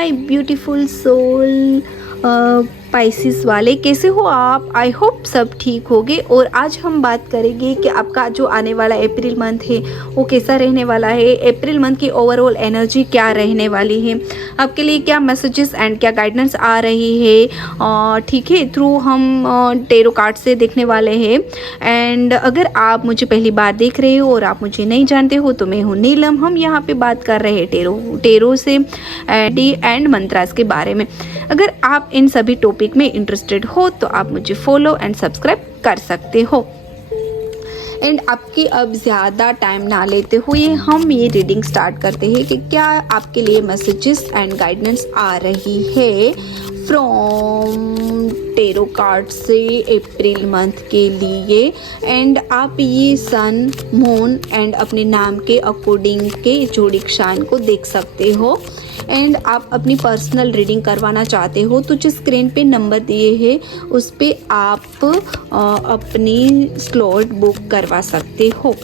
My beautiful soul Pisces वाले, कैसे हो आप? आई होप सब ठीक होगे। और आज हम बात करेंगे कि आपका जो आने वाला अप्रैल मंथ है वो कैसा रहने वाला है, अप्रैल मंथ की ओवरऑल एनर्जी क्या रहने वाली है, आपके लिए क्या मैसेजेस एंड क्या गाइडेंस आ रही है, ठीक है, थ्रू हम टेरो कार्ड से देखने वाले हैं। एंड अगर आप मुझे पहली बार देख रहे हो और आप मुझे नहीं जानते हो तो मैं हूँ नीलम। हम यहाँ पे बात कर रहे हैं टेरो से एंड मंत्रास के बारे में। अगर आप इन सभी टॉपिक में इंटरेस्टेड हो तो आप मुझे फॉलो एंड सब्सक्राइब कर सकते हो। एंड आपकी अब ज़्यादा टाइम ना लेते हुए हम ये रीडिंग स्टार्ट करते हैं कि क्या आपके लिए मैसेजेस एंड गाइडेंस आ रही है फ्रॉम टेरो कार्ड से अप्रैल मंथ के लिए। एंड आप ये सन, मून एंड अपने नाम के अकॉर्डिंग के जोडिक साइन को देख सकते हो। एंड आप अपनी पर्सनल रीडिंग करवाना चाहते हो तो जो स्क्रीन पे नंबर दिए हैं उस पे आप अपनी स्लॉट बुक करवा सकते हो।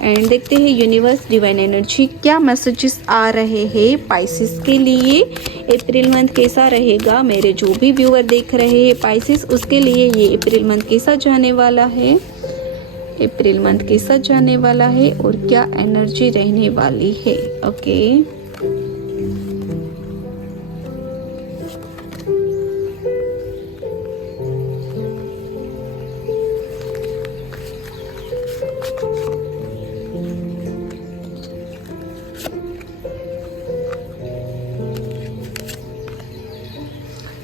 एंड देखते हैं यूनिवर्स डिवाइन एनर्जी क्या मैसेजेस आ रहे हैं पाइसिस के लिए। अप्रैल मंथ कैसा रहेगा, मेरे जो भी व्यूअर देख रहे हैं पाइसिस, उसके लिए ये अप्रैल मंथ कैसा जाने वाला है, अप्रैल मंथ कैसा जाने वाला है और क्या एनर्जी रहने वाली है। ओके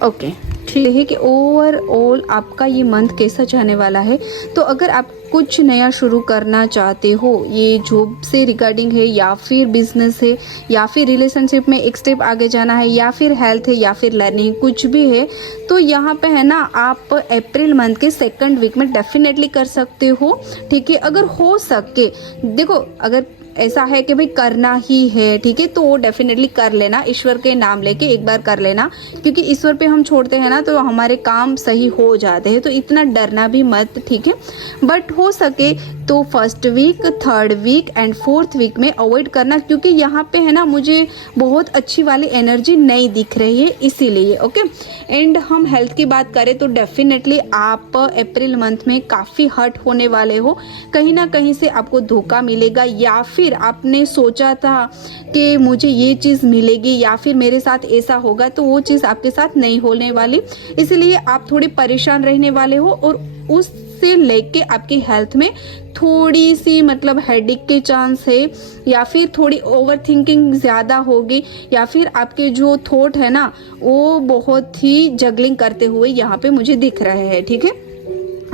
ओके ठीक है कि ओवरऑल आपका ये मंथ कैसा जाने वाला है। तो अगर आप कुछ नया शुरू करना चाहते हो, ये जॉब से रिगार्डिंग है या फिर बिजनेस है या फिर रिलेशनशिप में एक स्टेप आगे जाना है या फिर हेल्थ है या फिर लर्निंग, कुछ भी है, तो यहाँ पे है ना आप अप्रैल मंथ के सेकंड वीक में डेफिनेटली कर सकते हो। ठीक है, अगर हो सके, देखो अगर ऐसा है कि भाई करना ही है, ठीक है, तो वो डेफिनेटली कर लेना, ईश्वर के नाम लेके एक बार कर लेना, क्योंकि ईश्वर पे हम छोड़ते हैं ना तो हमारे काम सही हो जाते हैं, तो इतना डरना भी मत, ठीक है। बट हो सके तो first week, third week and fourth week में अवॉइड करना, क्योंकि यहाँ पे है ना मुझे बहुत अच्छी वाली एनर्जी नहीं दिख रही है, इसीलिए। ओके, एंड हम हेल्थ की बात करें तो डेफिनेटली आप अप्रैल मंथ में काफ़ी हर्ट होने वाले हो, कहीं ना कहीं से आपको धोखा मिलेगा या फिर आपने सोचा था कि मुझे ये चीज़ मिलेगी या फिर मेरे साथ ऐसा होगा, तो वो चीज़ आपके साथ नहीं होने वाली, इसलिए आप थोड़े परेशान रहने वाले हो। और उससे लेके आपकी हेल्थ में थोड़ी सी मतलब हेडेक के चांस है, या फिर थोड़ी ओवर थिंकिंग ज़्यादा होगी, या फिर आपके जो थॉट है ना वो बहुत ही जगलिंग करते हुए यहाँ पे मुझे दिख रहे हैं। ठीक है,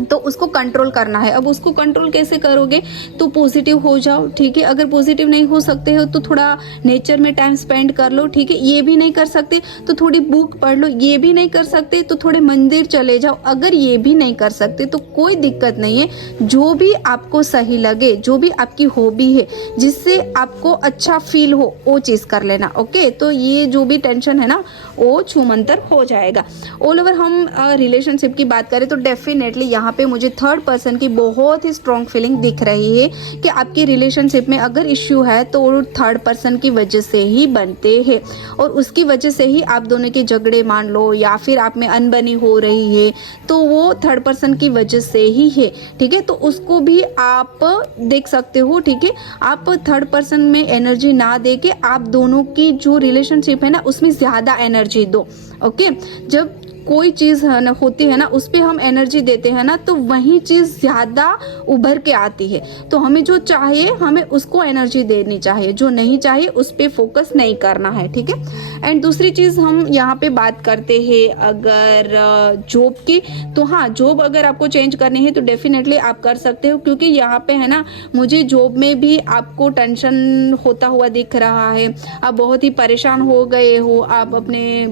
तो उसको कंट्रोल करना है। अब उसको कंट्रोल कैसे करोगे, तो पॉजिटिव हो जाओ, ठीक है। अगर पॉजिटिव नहीं हो सकते हो तो थोड़ा नेचर में टाइम स्पेंड कर लो, ठीक है। ये भी नहीं कर सकते तो थोड़ी बुक पढ़ लो, ये भी नहीं कर सकते तो थोड़े मंदिर चले जाओ, अगर ये भी नहीं कर सकते तो कोई दिक्कत नहीं है। जो भी आपको सही लगे, जो भी आपकी हॉबी है, जिससे आपको अच्छा फील हो, वो चीज़ कर लेना। ओके, तो ये जो भी टेंशन है ना वो छूमंतर हो जाएगा। ऑल ओवर हम रिलेशनशिप की बात करें तो डेफिनेटली यहाँ पे मुझे थर्ड पर्सन की बहुत ही स्ट्रॉन्ग फीलिंग दिख रही है कि आपकी रिलेशनशिप में अगर इश्यू है तो वो थर्ड पर्सन की वजह से ही बनते हैं, और उसकी वजह से ही आप दोनों के झगड़े मान लो या फिर आप में अनबनी हो रही है, तो वो थर्ड पर्सन की वजह से ही है। ठीक है, तो उसको भी आप देख सकते हो। ठीक है, आप थर्ड पर्सन में एनर्जी ना दे के आप दोनों की जो रिलेशनशिप है ना उसमें ज़्यादा एनर्जी दो। ओके, जब कोई चीज़ है ना होती है ना उस पर हम एनर्जी देते हैं ना तो वही चीज़ ज़्यादा उभर के आती है। तो हमें जो चाहिए हमें उसको एनर्जी देनी चाहिए, जो नहीं चाहिए उस पर फोकस नहीं करना है। ठीक है, एंड दूसरी चीज़ हम यहाँ पे बात करते हैं अगर जॉब की, तो हाँ, जॉब अगर आपको चेंज करनी है तो डेफिनेटली आप कर सकते हो, क्योंकि यहाँ पे है ना मुझे जॉब में भी आपको टेंशन होता हुआ दिख रहा है, आप बहुत ही परेशान हो गए हो, आप अपने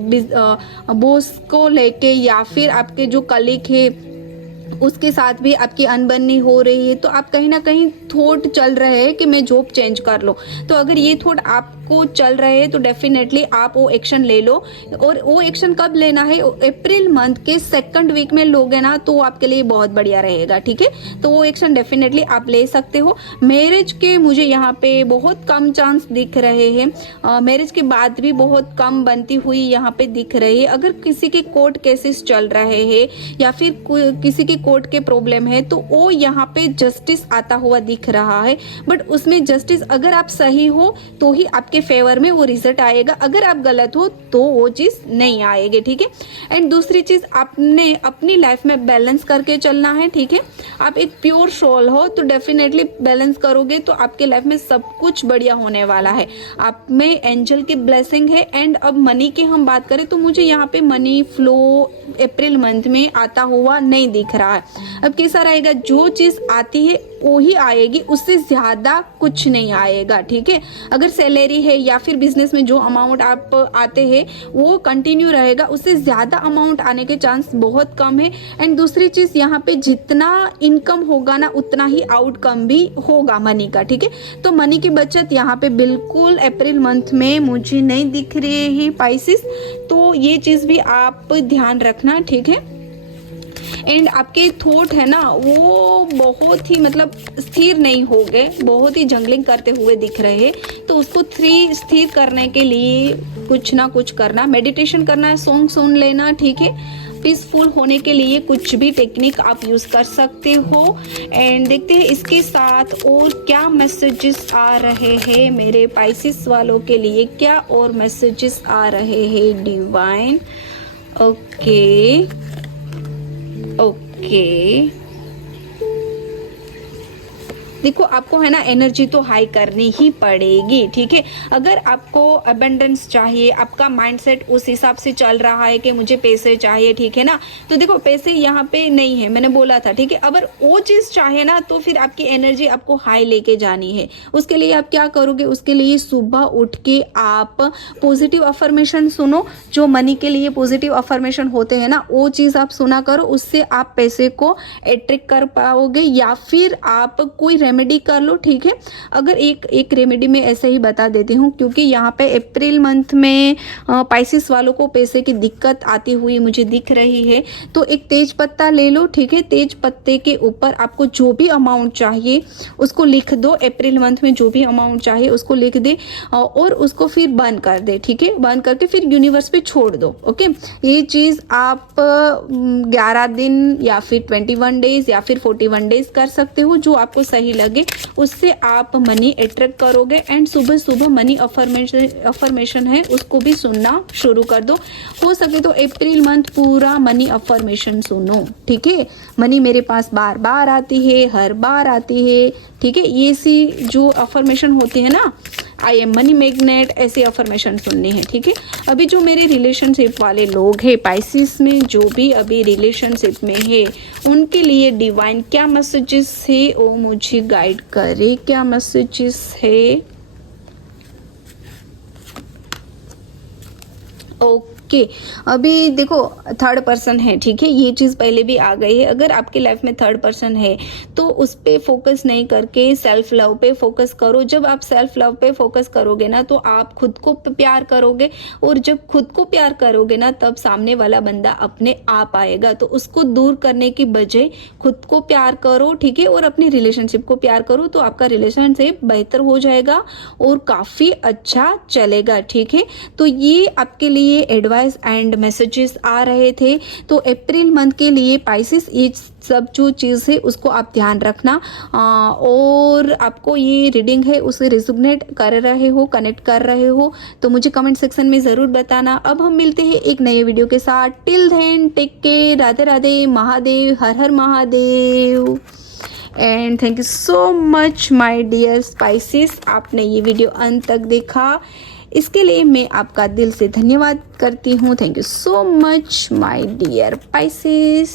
बॉस को लेके या फिर आपके जो कलीग है उसके साथ भी आपकी अनबनी हो रही है, तो आप कहीं ना कहीं थॉट चल रहे हैं कि मैं जॉब चेंज कर लो। तो अगर ये थॉट आपको चल रहे हैं तो डेफिनेटली आप वो एक्शन ले लो। और वो एक्शन कब लेना है, अप्रैल मंथ के सेकंड वीक में लोगे ना तो आपके लिए बहुत बढ़िया रहेगा, ठीक है। तो वो एक्शन डेफिनेटली आप ले सकते हो। मैरिज के मुझे यहाँ पे बहुत कम चांस दिख रहे हैं, मैरिज के बाद भी बहुत कम बनती हुई यहाँ पे दिख रही है। अगर किसी के कोर्ट केसेस चल रहे हैं या फिर किसी के कोर्ट के प्रॉब्लम है तो वो यहाँ पे जस्टिस आता हुआ दिख रहा है। बट उसमें जस्टिस अगर आप सही हो तो ही आपके फेवर में वो रिजल्ट आएगा, अगर आप गलत हो तो वो चीज नहीं आएगी, ठीक है। एंड दूसरी चीज, आपने अपनी लाइफ में बैलेंस करके चलना है, ठीक है। आप एक प्योर सोल हो तो डेफिनेटली बैलेंस करोगे तो आपके लाइफ में सब कुछ बढ़िया होने वाला है। आप में एंजल की ब्लेसिंग है। एंड अब मनी की हम बात करें तो मुझे यहाँ पे मनी फ्लो अप्रैल मंथ में आता हुआ नहीं दिख रहा है। अब कैसा रहेगा, जो चीज आती है वो ही आएगी, उससे ज्यादा कुछ नहीं आएगा, ठीक है। अगर सैलरी है या फिर बिजनेस में जो अमाउंट आप आते हैं वो कंटिन्यू रहेगा, उससे ज्यादा अमाउंट आने के चांस बहुत कम है। एंड दूसरी चीज, यहाँ पे जितना इनकम होगा ना उतना ही आउटकम भी होगा मनी का, ठीक है। तो मनी की बचत यहाँ पे बिल्कुल अप्रैल मंथ में मुझे नहीं दिख रही है पाइसिस, तो ये चीज भी आप ध्यान रखना, ठीक है। एंड आपके थॉट है ना वो बहुत ही मतलब स्थिर नहीं हो गए, बहुत ही जंगलिंग करते हुए दिख रहे हैं। तो उसको स्थिर करने के लिए कुछ ना कुछ करना, मेडिटेशन करना, सॉन्ग सुन लेना, ठीक है। पीसफुल होने के लिए कुछ भी टेक्निक आप यूज कर सकते हो। एंड देखते हैं इसके साथ और क्या मैसेजेस आ रहे हैं मेरे पाइसिस वालों के लिए, क्या और मैसेजेस आ रहे हैं डिवाइन। ओके देखो, आपको है ना एनर्जी तो हाई करनी ही पड़ेगी, ठीक है। अगर आपको अबंडेंस चाहिए, आपका माइंडसेट उस हिसाब से चल रहा है कि मुझे पैसे चाहिए, ठीक है ना, तो देखो पैसे यहाँ पे नहीं है, मैंने बोला था, ठीक है। अगर वो चीज चाहे ना तो फिर आपकी एनर्जी आपको हाई लेके जानी है। उसके लिए आप क्या करोगे, उसके लिए सुबह उठ के आप पॉजिटिव अफर्मेशन सुनो। जो मनी के लिए पॉजिटिव अफर्मेशन होते हैं ना वो चीज आप सुना करो, उससे आप पैसे को अट्रैक्ट कर पाओगे। या फिर आप कोई रेमेडी कर लो, ठीक है। अगर एक रेमेडी में ऐसे ही बता देती हूँ, क्योंकि यहाँ पे अप्रैल मंथ में पाइसिस वालों को पैसे की दिक्कत आती हुई मुझे दिख रही है। तो एक तेज पत्ता ले लो, ठीक है। तेज पत्ते के ऊपर आपको जो भी अमाउंट चाहिए उसको लिख दो, अप्रैल मंथ में जो भी अमाउंट चाहिए उसको लिख दे और उसको फिर बंद कर दे, ठीक है। बंद करके फिर यूनिवर्स पे छोड़ दो, ओके। ये चीज आप 11 दिन या फिर 21 डेज या फिर 41 डेज कर सकते हो, जो आपको सही लगे। उससे आप मनी अट्रैक्ट करोगे। एंड सुबह सुबह मनी अफर्मेशन है उसको भी सुनना शुरू कर दो। हो सके तो अप्रैल मंथ पूरा मनी अफर्मेशन सुनो, ठीक है। मनी मेरे पास बार बार आती है, हर बार आती है, ठीक है। ये सी जो अफर्मेशन होती है ना, आई एम मनी मैग्नेट, ऐसे अफर्मेशन सुनने हैं, ठीक है। अभी जो मेरे रिलेशनशिप वाले लोग हैं पाइसिस में, जो भी अभी रिलेशनशिप में है उनके लिए डिवाइन क्या मैसेजेस है वो मुझे गाइड करे, क्या मैसेजेस है। ओके अभी देखो थर्ड पर्सन है, ठीक है। ये चीज़ पहले भी आ गई है। अगर आपकी लाइफ में थर्ड पर्सन है तो उस पे फोकस नहीं करके सेल्फ लव पे फोकस करो। जब आप सेल्फ लव पे फोकस करोगे ना तो आप खुद को प्यार करोगे, और जब खुद को प्यार करोगे ना तब सामने वाला बंदा अपने आप आएगा। तो उसको दूर करने की बजाय खुद को प्यार करो, ठीक है, और अपनी रिलेशनशिप को प्यार करो, तो आपका रिलेशनशिप बेहतर हो जाएगा और काफ़ी अच्छा चलेगा, ठीक है। तो ये आपके लिए एडवाइस एंड मैसेजेस आ रहे थे। तो अप्रैल मंथ के लिए पाइसिस ये सब जो चीज़ है उसको आप ध्यान रखना, और आपको ये रीडिंग है उसे रेजोनेट कर रहे हो, कनेक्ट कर रहे हो तो मुझे कमेंट सेक्शन में ज़रूर बताना। अब हम मिलते हैं एक नए वीडियो के साथ। Till then take care, Radhe Radhe, Mahadev, Har Har Mahadev. And thank you so much my dear spices, आपने ये वीडियो अंत तक देखा, इसके लिए मैं आपका दिल से धन्यवाद करती हूँ। Thank you so much my dear Pisces.